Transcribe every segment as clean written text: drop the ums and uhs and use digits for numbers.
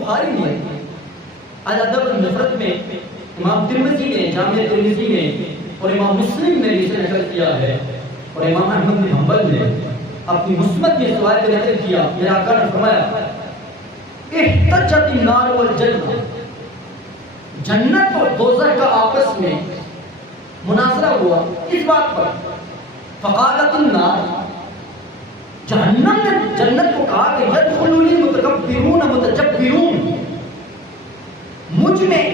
بخاری میں الادب المفرد میں، امام ترمذی نے جامع ترمذی میں اور امام مسلم نے اسے نقل کیا ہے، اور امام احمد بن حنبل نے اپنی مسند میں اس روایت کو نقل کیا۔ میرے آقا نے فرمایا احتجت النار والجنہ، جنت اور دوزخ کا آپس میں مناظرہ ہوا اس بات پر۔ فقالت النار، جہنم نے جنت کو کہا کہ یدخلونی متکبرون متجبرون، مجھ میں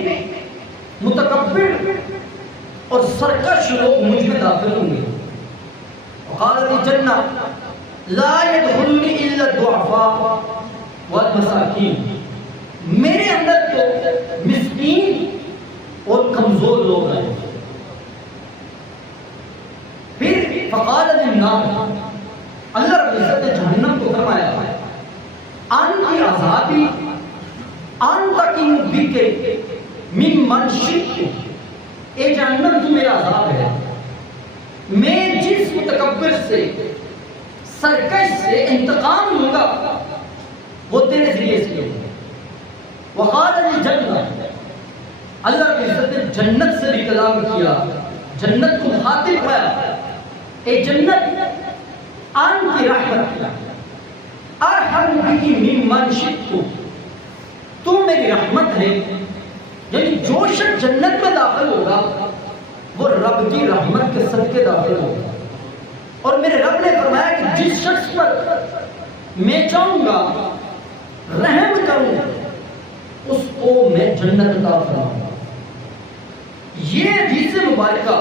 متکبر اور سرکش لوگ مجھ میں داخل ہوں گے۔ وقالت الجنہ لا يدخلنی الا الضعفاء والمساکین، میرے اندر تو مسکین اور کمزور لوگ ہیں۔ پھر فقالت النار، اللہ رب العزت نے جہنم کو فرمایا انت عذابی انتقم بک ممن شئت، اے جہنم تو میرا عذاب ہے، میں جس متکبر سے سرکش سے انتقام لوں گا وہ تیرے ذریعے سے ہوگا۔ وقالت الجنہ، اللہ رب العزت نے جنت سے بھی کلام کیا، جنت کو مخاطب کیا، اے جنت انت رحمت ارحم بک ممن شئت، تو میری رحمت ہے، یعنی جو شخص جنت میں داخل ہوگا وہ رب کی رحمت کے صدقے داخل ہوگا۔ اور میرے رب نے فرمایا کہ جس شخص پر میں چاہوں گا رحم کروں اس کو میں جنت عطا فرماؤں گا۔ یہ حدیث مبارکہ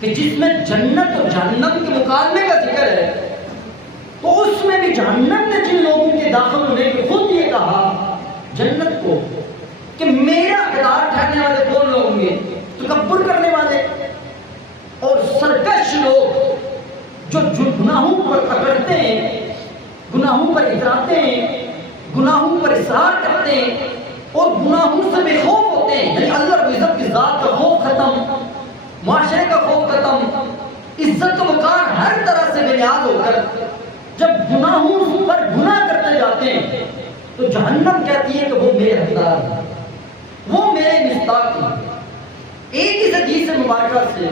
کہ جس میں جنت اور جہنم کے مکالمے کا ذکر ہے، تو اس میں بھی جہنم نے جن لوگوں کے داخل ہونے کے خود یہ کہا جنت کو کہ میرا اقدار ٹھہرنے والے کون لوگ ہوں گے؟ تکبر کرنے والے اور سرکش لوگ جو گناہوں پر پکڑتے ہیں، گناہوں پر اتراتے ہیں، گناہوں پر اصرار کرتے ہیں اور گناہوں سے بے خوف ہوتے ہیں، یعنی اللہ رب العزت کی ذات کا خوف ختم، معاشرے کا خوف ختم، عزت و وقار ہر طرح سے بے نیاز ہو کر جب گناہوں پر گناہ کرتے جاتے ہیں تو جہنم کہتی ہے کہ وہ میرے حقدار ہیں، وہ میرے مستحق ہیں۔ ایک اس حدیث مبارکہ سے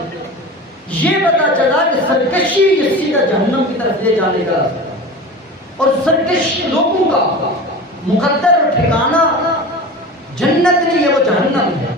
یہ پتا چلا کہ سرکشی یہ سیدھا جہنم کی طرف لے جانے کا راستہ، اور سرکش لوگوں کا مقدر اور ٹھکانہ جنت نہیں ہے، وہ جہنم ہے۔